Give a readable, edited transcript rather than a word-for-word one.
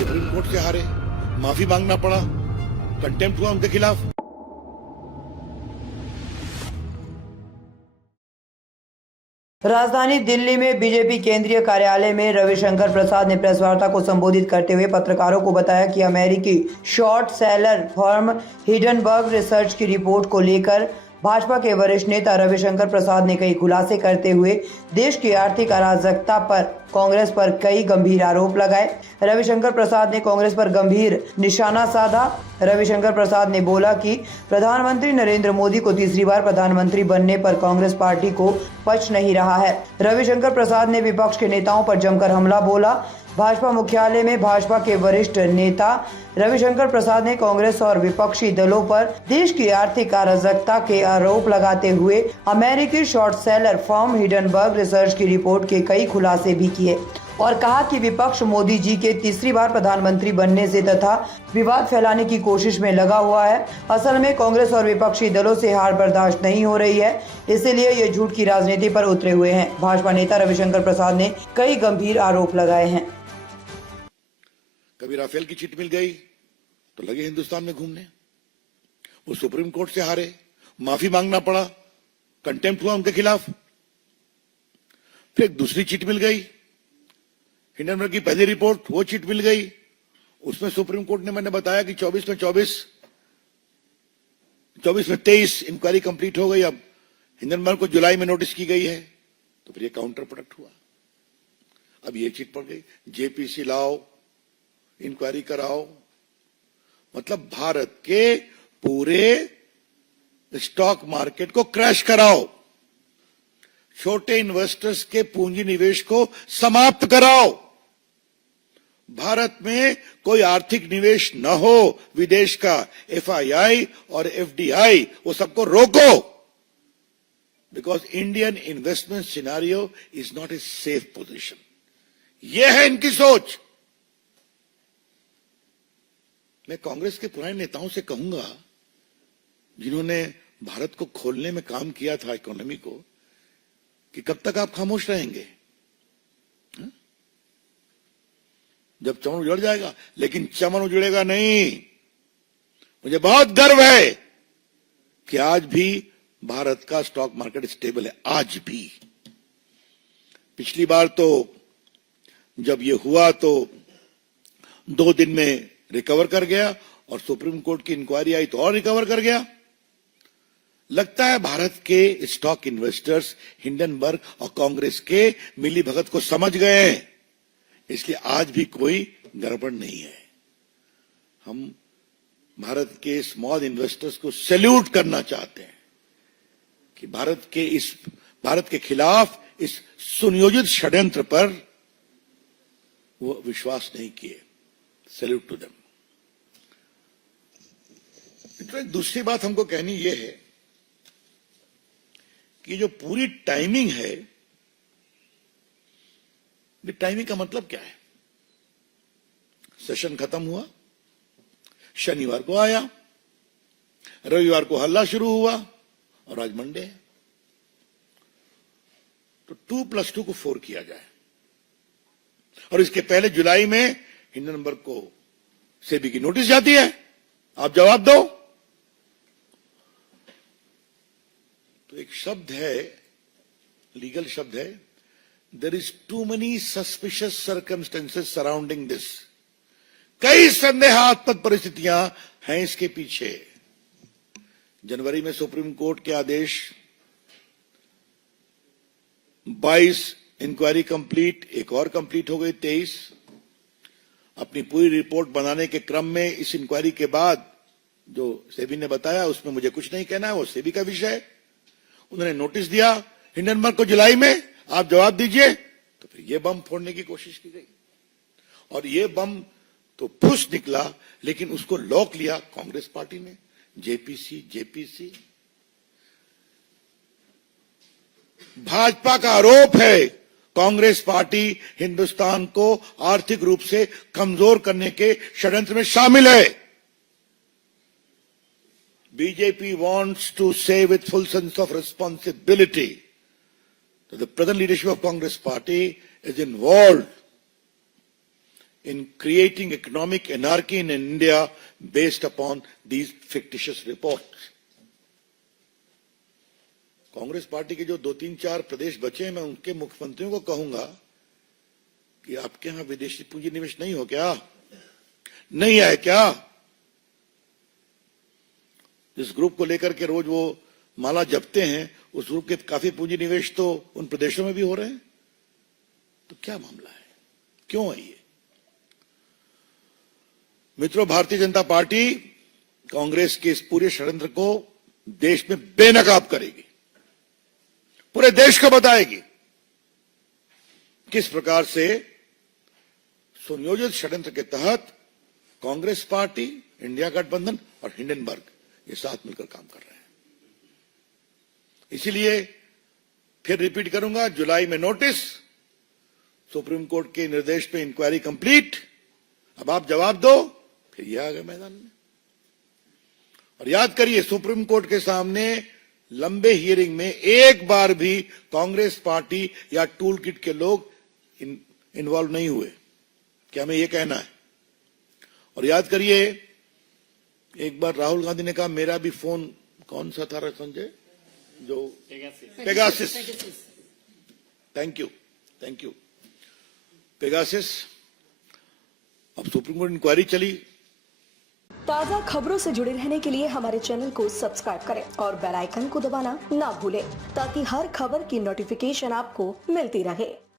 Supreme court से हारे, माफी मांगना पड़ा, कंटेम्प्ट हुआ उनके खिलाफ। राजधानी दिल्ली में बीजेपी केंद्रीय कार्यालय में रविशंकर प्रसाद ने प्रेस वार्ता को संबोधित करते हुए पत्रकारों को बताया कि अमेरिकी short seller firm Hindenburg research की रिपोर्ट को लेकर भाजपा के वरिष्ठ नेता रविशंकर प्रसाद ने कई खुलासे करते हुए देश की आर्थिक अराजकता पर कांग्रेस पर कई गंभीर आरोप लगाए। रविशंकर प्रसाद ने कांग्रेस पर गंभीर निशाना साधा। रविशंकर प्रसाद ने बोला कि प्रधानमंत्री नरेंद्र मोदी को तीसरी बार प्रधानमंत्री बनने पर कांग्रेस पार्टी को पच नहीं रहा है। रविशंकर प्रसाद ने विपक्ष के नेताओं पर जमकर हमला बोला। भाजपा मुख्यालय में भाजपा के वरिष्ठ नेता रविशंकर प्रसाद ने कांग्रेस और विपक्षी दलों पर देश की आर्थिक अराजकता के आरोप लगाते हुए अमेरिकी short seller firm Hindenburg research की रिपोर्ट के कई खुलासे भी किए और कहा कि विपक्ष मोदी जी के तीसरी बार प्रधानमंत्री बनने से तथा विवाद फैलाने की कोशिश में लगा हुआ है। असल में कांग्रेस और विपक्षी दलों से हार बर्दाश्त नहीं हो रही है, इसीलिए ये झूठ की राजनीति पर उतरे हुए हैं। भाजपा नेता रविशंकर प्रसाद ने कई गंभीर आरोप लगाए हैं। कभी राफेल की चिट मिल गई तो लगे हिंदुस्तान में घूमने, वो सुप्रीम कोर्ट से हारे, माफी मांगना पड़ा, कंटेम्प्ट हुआ उनके खिलाफ। फिर एक दूसरी चिट मिल गई, हिंडनबर्ग की पहली रिपोर्ट, वो चिट मिल गई। उसमें सुप्रीम कोर्ट ने, मैंने बताया कि 24 में 23 इंक्वायरी कंप्लीट हो गई। अब हिंडनबर्ग को जुलाई में नोटिस की गई है, तो फिर ये काउंटर प्रोडक्ट हुआ। अब ये चिट पड़ गई, जेपीसी लाओ, इंक्वायरी कराओ। मतलब भारत के पूरे स्टॉक मार्केट को क्रैश कराओ, छोटे इन्वेस्टर्स के पूंजी निवेश को समाप्त कराओ, भारत में कोई आर्थिक निवेश न हो विदेश का, एफआईआई और एफडीआई, वो सबको रोको। Because Indian investment scenario is not a safe position. यह है इनकी सोच। मैं कांग्रेस के पुराने नेताओं से कहूंगा, जिन्होंने भारत को खोलने में काम किया था, इकोनॉमी को, कि कब तक आप खामोश रहेंगे? जब चमन उजड़ जाएगा। लेकिन चमन उजड़ेगा नहीं। मुझे बहुत गर्व है कि आज भी भारत का स्टॉक मार्केट स्टेबल है। आज भी। पिछली बार तो जब ये हुआ तो 2 दिन में रिकवर कर गया, और सुप्रीम कोर्ट की इंक्वायरी आई तो और रिकवर कर गया। लगता है भारत के स्टॉक इन्वेस्टर्स हिंडनबर्ग और कांग्रेस के मिली भगत को समझ गए हैं, इसलिए आज भी कोई गड़बड़ नहीं है। हम भारत के स्मॉल इन्वेस्टर्स को सैल्यूट करना चाहते हैं कि भारत के खिलाफ इस सुनियोजित षड्यंत्र पर वो विश्वास नहीं किए। Salute to them. दूसरी बात हमको कहनी यह है कि जो पूरी टाइमिंग है, टाइमिंग का मतलब क्या है? सेशन खत्म हुआ, शनिवार को आया, रविवार को हल्ला शुरू हुआ, और आज मंडे है। तो 2+2 को 4 किया जाए। और इसके पहले जुलाई में हिंडनबर्ग को सेबी की नोटिस जाती है, आप जवाब दो। तो एक शब्द है, लीगल शब्द है, there is too many suspicious circumstances surrounding this. कई संदेहास्पद परिस्थितियां हैं इसके पीछे। जनवरी में सुप्रीम कोर्ट के आदेश, 22 इंक्वायरी कंप्लीट, एक और कंप्लीट हो गई 23। अपनी पूरी रिपोर्ट बनाने के क्रम में इस इंक्वायरी के बाद जो सेबी ने बताया उसमें मुझे कुछ नहीं कहना है, वो सेबी का विषय है। उन्होंने नोटिस दिया हिंडनबर्ग को जुलाई में, आप जवाब दीजिए। तो फिर ये बम फोड़ने की कोशिश की गई, और ये बम तो फुस निकला, लेकिन उसको लॉक लिया कांग्रेस पार्टी ने, जेपीसी। भाजपा का आरोप है कांग्रेस पार्टी हिंदुस्तान को आर्थिक रूप से कमजोर करने के षड्यंत्र में शामिल है। BJP wants to say with full sense of responsibility that the present leadership of Congress Party is involved in creating economic anarchy in India based upon these fictitious reports. Congress party के जो 2-3-4 प्रदेश बचे हैं, मैं उनके मुख्यमंत्रियों को कहूंगा कि आपके यहां विदेशी पूंजी निवेश नहीं हो क्या? नहीं है क्या? जिस ग्रुप को लेकर के रोज वो माला जपते हैं, उस ग्रुप के काफी पूंजी निवेश तो उन प्रदेशों में भी हो रहे हैं। तो क्या मामला है? क्यों है ये? मित्रों, भारतीय जनता पार्टी कांग्रेस के इस पूरे षड्यंत्र को देश में बेनकाब करेगी, पूरे देश को बताएगी किस प्रकार से सुनियोजित षड्यंत्र के तहत कांग्रेस पार्टी, इंडिया गठबंधन और हिंडनबर्ग ये साथ मिलकर काम कर रहे हैं। इसीलिए फिर रिपीट करूंगा, जुलाई में नोटिस, सुप्रीम कोर्ट के निर्देश पे इंक्वायरी कंप्लीट, अब आप जवाब दो, फिर ये आ गए मैदान में। और याद करिए, सुप्रीम कोर्ट के सामने लंबे हियरिंग में एक बार भी कांग्रेस पार्टी या टूल किट के लोग इन्वॉल्व नहीं हुए। क्या हमें यह कहना है? और याद करिए, एक बार राहुल गांधी ने कहा मेरा भी फोन कौन सा था संजय, जो पेगासिस, थैंक यू पेगासिस। अब सुप्रीम कोर्ट इंक्वायरी चली। ताज़ा खबरों से जुड़े रहने के लिए हमारे चैनल को सब्सक्राइब करें और बेल आइकन को दबाना ना भूलें, ताकि हर खबर की नोटिफिकेशन आपको मिलती रहे।